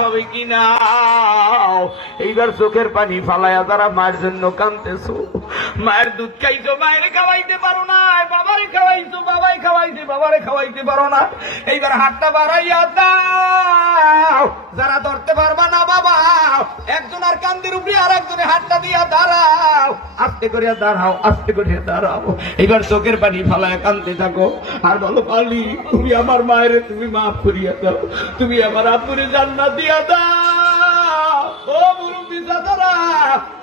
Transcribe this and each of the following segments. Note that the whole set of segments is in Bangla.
হবে কিনা। এইবার চোখের পানি ফালাইয়া তারা মায়ের জন্য কাঁদতেছো। মায়ের দুধ খাইছো, মায়ের খাওয়াইতে পারো না, বাবারে খাওয়াইছো, বাবাই খাওয়াইছে, বাবারে খাওয়াইতে পারো না। এইবার হাতটা বাড়াইয়া দাও, যারা ধরতে পারবা না বাবা, একজন আর কান্দের উপরে আর একজনে হাতটা দিয়া দাঁড়াও, আস্তে করিয়া দাঁড়াও, আস্তে করিয়া দাঁড়াও। এইবার চোখের পানি ফালায় কাঁদতে থাকো আর বলো, পালি তুমি আমার মায়ের তুমি মাফ করিয়া দাও, তুমি আমার আপুরে জান্নাত দিয়া দাও। ও মুরব্বি দাদারা,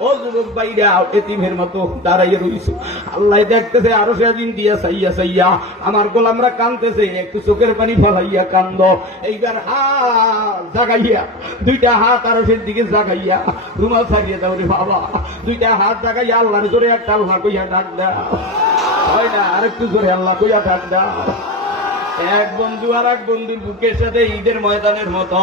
ও যুবক ভাইরা, এতিমের মতো দাঁড়াইয়া রইছো। আল্লাহ দেখতেছে, আরো সেদিন দিয়া চাইয়া চাইয়া আমার গোলামরা কাঁদতেছে, একটু চোখের পানি ফলাইয়া কান্দ। এইবার হাত জাগাইয়া, দুইটা হাত আরো সে দিকে জাগাইয়া, রুমাল ছাড়িয়ে দাও রে বাবা, দুইটা হাত জাগাইয়া আল্লাহর জোরে একটা আল্লাহ কইয়া ডাক দাও। হয় না, আরেকটু জোরে আল্লাহ কইয়া ডাক দাও। এক বন্ধু আর এক বন্ধুর বুকের সাথে ঈদের ময়দানের মতো,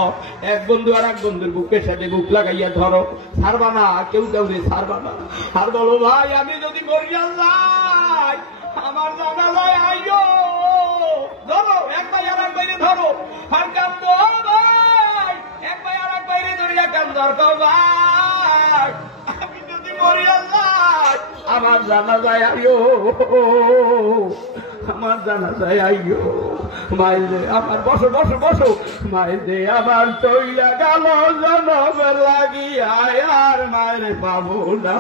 এক বন্ধু আর এক বন্ধুর বুকের সাথে বুক লাগাইয়া ধরো, ছাড়বা না, কেউ কাউরে ছাড়বা না। আর বলো, ভাই আমি যদি মরি আল্লাহ আমার জানাজায় আইও, ধরো এক ভাই আর এক বাইরে ধরো, আর কান্দো ভাই, এক ভাই আর এক বাইরে ধরিয়া কান্দো, আর কও ভাই আমি যদি মরি আল্লাহ আমার জানাজায় আইও, আমার জানাজায় আইও। মাইরে আমার, বসো বসো বসো, মাইরে আমার চইলা গেল জনমের লাগিয়া, আর মায়ের পাবো না,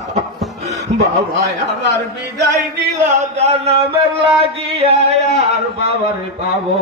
বাবা আমার বিদায় দিল জনমের লাগিয়া, আর বাবারে পাবো।